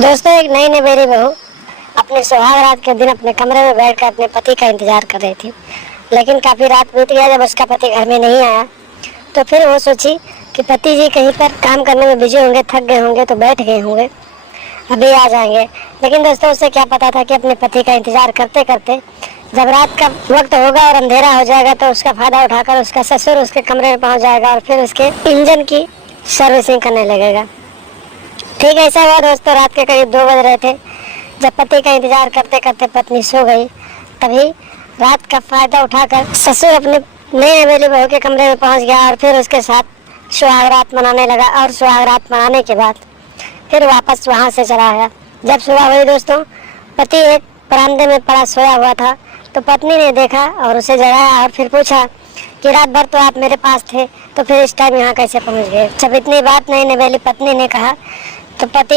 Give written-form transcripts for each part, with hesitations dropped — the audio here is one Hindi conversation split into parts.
दोस्तों, एक नई नवेली बहू अपने सुहाग रात के दिन अपने कमरे में बैठकर अपने पति का इंतजार कर रही थी। लेकिन काफी रात बीत गया। जब उसका पति घर में नहीं आया तो फिर वो सोची कि पति जी कहीं पर काम करने में बिजी होंगे, थक गए होंगे, तो बैठ गए होंगे, अभी आ जाएंगे। लेकिन दोस्तों, उसे क्या पता था कि अपने पति का इंतजार करते करते जब रात का वक्त होगा और अंधेरा हो जाएगा तो उसका फायदा उठाकर उसका ससुर उसके कमरे में पहुंच जाएगा और फिर उसके इंजन की सर्विसिंग करने लगेगा। ठीक ऐसा हुआ दोस्तों। रात के करीब 2 बज रहे थे। जब पति का इंतजार करते करते पत्नी सो गई, तभी रात का फायदा उठाकर ससुर अपने नई नवेली बहू के कमरे में पहुंच गया और फिर उसके साथ सुहाग रात मनाने लगा। और सुहाग रात मनाने के बाद फिर वापस वहां से चला गया। जब सुबह हुई दोस्तों, पति एक बरामदे में पड़ा सोया हुआ था, तो पत्नी ने देखा और उसे जगाया और फिर पूछा कि रात भर तो आप मेरे पास थे, तो फिर इस टाइम यहाँ कैसे पहुँच गए। जब इतनी बात नई नवेली पत्नी ने कहा तो पति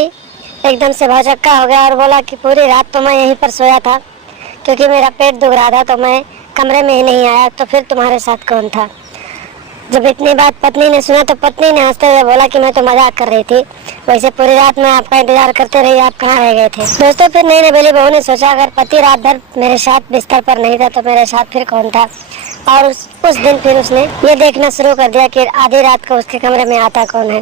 एकदम से भौचक्का हो गया और बोला कि पूरी रात तो मैं यहीं पर सोया था, क्योंकि मेरा पेट दुख रहा था, तो मैं कमरे में ही नहीं आया, तो फिर तुम्हारे साथ कौन था। जब इतनी बात पत्नी ने सुना तो पत्नी ने हंसते हुए बोला कि मैं तो मजाक कर रही थी, वैसे पूरी रात मैं आपका इंतजार करते रही, आप कहाँ रह गए थे। दोस्तों, फिर नई नवेली बहू ने सोचा अगर पति रात भर मेरे साथ बिस्तर पर नहीं था तो मेरे साथ फिर कौन था। और उस दिन फिर उसने ये देखना शुरू कर दिया कि आधी रात को उसके कमरे में आता कौन है।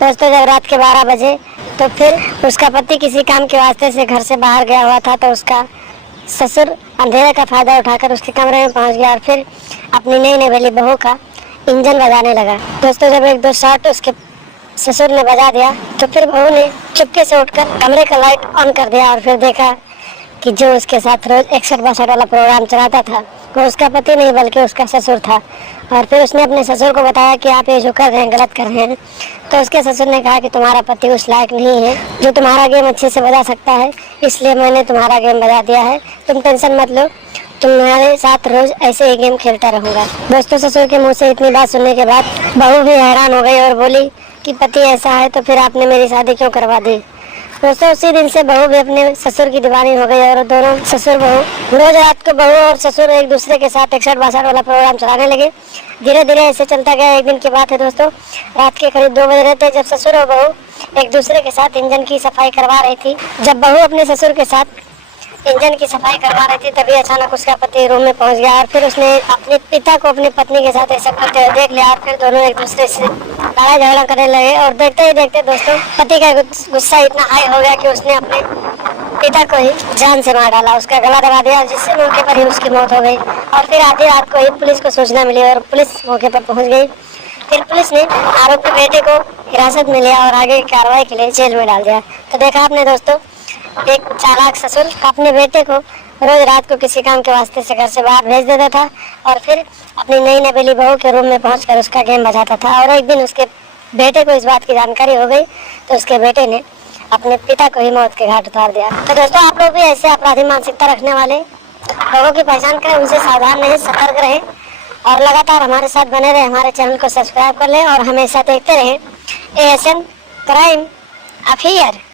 दोस्तों, जब रात के 12 बजे तो फिर उसका पति किसी काम के वास्ते से घर से बाहर गया हुआ था, तो उसका ससुर अंधेरे का फायदा उठाकर उसके कमरे में पहुंच गया और फिर अपनी नई नवेली बहू का इंजन बजाने लगा। दोस्तों, जब 1-2 शॉट उसके ससुर ने बजा दिया तो फिर बहू ने चुपके से उठकर कमरे का लाइट ऑन कर दिया और फिर देखा कि जो उसके साथ रोज 61-62 वाला प्रोग्राम चलाता था वो उसका पति नहीं बल्कि उसका ससुर था। और फिर उसने अपने ससुर को बताया कि आप ये जो कर रहे हैं गलत कर रहे हैं। तो उसके ससुर ने कहा कि तुम्हारा पति उस लायक नहीं है जो तुम्हारा गेम अच्छे से बजा सकता है, इसलिए मैंने तुम्हारा गेम बजा दिया है, तुम टेंशन मत लो, तुम्हारे साथ रोज ऐसे ही गेम खेलता रहूंगा। दोस्तों, ससुर के मुंह से इतनी बात सुनने के बाद बहू भी हैरान हो गई और बोली कि पति ऐसा है तो फिर आपने मेरी शादी क्यों करवा दी। दोस्तों, उसी दिन से बहू भी अपने ससुर की दीवानी हो गई और दोनों ससुर बहू रोज रात को बहू और ससुर एक दूसरे के साथ 61-62 वाला प्रोग्राम चलाने लगे। धीरे धीरे ऐसे चलता गया। एक दिन की बात है दोस्तों, रात के करीब 2 बज रहे थे जब ससुर और बहू एक दूसरे के साथ इंजन की सफाई करवा रही थी। जब बहू अपने ससुर के साथ इंजन की सफाई करवा रही थी तभी अचानक उसका पति रूम में पहुंच गया और फिर उसने अपने पिता को अपनी पत्नी के साथ ऐसा करते हुए देख लिया और फिर दोनों एक दूसरे से लड़ाई झगड़ा करने लगे। और देखते ही देखते दोस्तों, पति का गुस्सा इतना हाई हो गया कि उसने अपने पिता को ही जान से मार डाला, उसका गला दबा दिया, जिससे मौके पर ही उसकी मौत हो गई। और फिर आधी रात को ही पुलिस को सूचना मिली और पुलिस मौके पर पहुंच गई। फिर पुलिस ने आरोपी बेटे को हिरासत में लिया और आगे की कार्रवाई के लिए जेल में डाल दिया। तो देखा आपने दोस्तों, एक चालाक ससुर अपने बेटे को रोज रात को किसी काम के वास्ते से घर से बाहर भेज देता था और फिर अपनी नई नवेली बहू के रूम में पहुंचकर उसका गेम बजाता था। और एक दिन उसके बेटे को इस बात की जानकारी हो गई तो उसके बेटे ने अपने पिता को ही मौत के घाट उतार दिया। तो दोस्तों, आप लोग भी ऐसे अपराधी मानसिकता रखने वाले लोगों की पहचान करें, उनसे सावधान रहें, सतर्क रहें और लगातार हमारे साथ बने रहें। हमारे चैनल को सब्सक्राइब कर लें और हमेशा देखते रहें ASN क्राइम अफेयर।